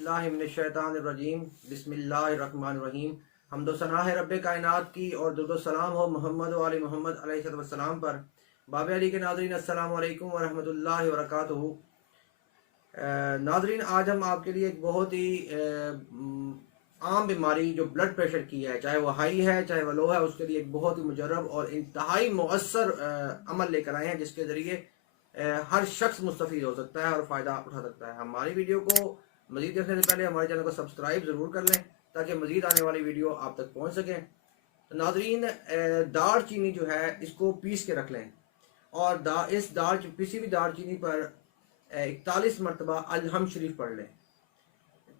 औज़ुबिल्लाहिमिनश्शैतानिर्रजीम बिस्मिल्लाहिर्रहमानिर्रहीम। हम्दो सना है रब्बे कायनात की और दुरूद व सलाम हो मोहम्मद व आले मोहम्मद अलैहिस्सलाम पर। बाबे अली के नाज़रीन अस्सलामु अलैकुम व रहमतुल्लाहि व बरकातुहू। नाज़रीन, आज हम आपके लिए एक बहुत ही आम बीमारी जो ब्लड प्रेशर की है, चाहे वो हाई है चाहे वो लो है, उसके लिए एक बहुत ही मुजर्रब और इंतहाई मुअस्सर अमल लेकर आए हैं, जिसके ज़रिए हर शख्स मुस्तफ़ीद हो सकता है और फ़ायदा उठा सकता है। हमारी वीडियो को मज़ीद देखने से पहले हमारे चैनल को सब्सक्राइब ज़रूर कर लें ताकि मज़ीद आने वाली वीडियो आप तक पहुँच सकें। तो नाज़रीन, दार चीनी जो है इसको पीस के रख लें और इस पिसी हुई दार चीनी पर 41 मरतबा अलहम शरीफ पढ़ लें।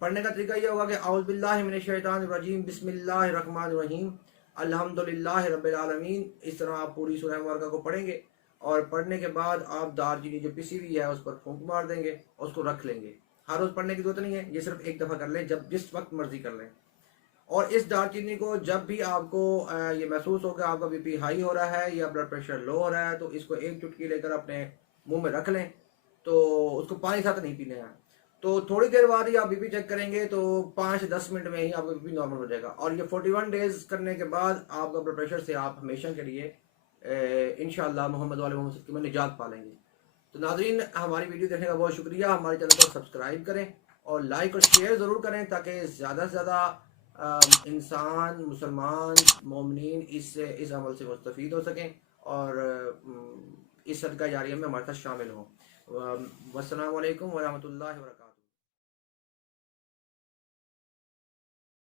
पढ़ने का तरीका यह होगा कि औज़ु बिल्लाहि मिनश शैतानिर रजीम बिस्मिल्लाहिर रहमानिर रहीम अल्हम्दुलिल्लाहि रब्बिल आलमीन। इस तरह आप पूरी सूरह मुबारका को पढ़ेंगे और पढ़ने के बाद आप दारचीनी जो पिसी हुई है उस पर फूंक मार देंगे, उसको रख लेंगे। हर रोज़ पढ़ने की जरूरत नहीं है, ये सिर्फ एक दफ़ा कर लें, जब जिस वक्त मर्जी कर लें। और इस दारचीनी को जब भी आपको ये महसूस हो कि आपका बीपी हाई हो रहा है या ब्लड प्रेशर लो हो रहा है, तो इसको एक चुटकी लेकर अपने मुंह में रख लें। तो उसको पानी साथ नहीं पीने हैं। तो थोड़ी देर बाद ही आप बीपी चेक करेंगे तो 5-10 मिनट में ही आपका बीपी नॉर्मल हो जाएगा। और ये 41 डेज करने के बाद आपका ब्लड प्रेशर से आप हमेशा के लिए इंशाअल्लाह मोहम्मद वाले मोहम्मद में निजात पा लेंगे। तो नाज़रीन, हमारी वीडियो देखने का बहुत शुक्रिया। हमारे चैनल को सब्सक्राइब करें और लाइक और शेयर ज़रूर करें ताकि ज़्यादा से ज़्यादा इंसान मुसलमान मोमिनीन इस अमल से मुस्तफ़ीद हो सकें और इस सदका जारिया में हमारे साथ शामिल हों। वस्सलामु अलैकुम व रहमतुल्लाहि व बरकातुहू।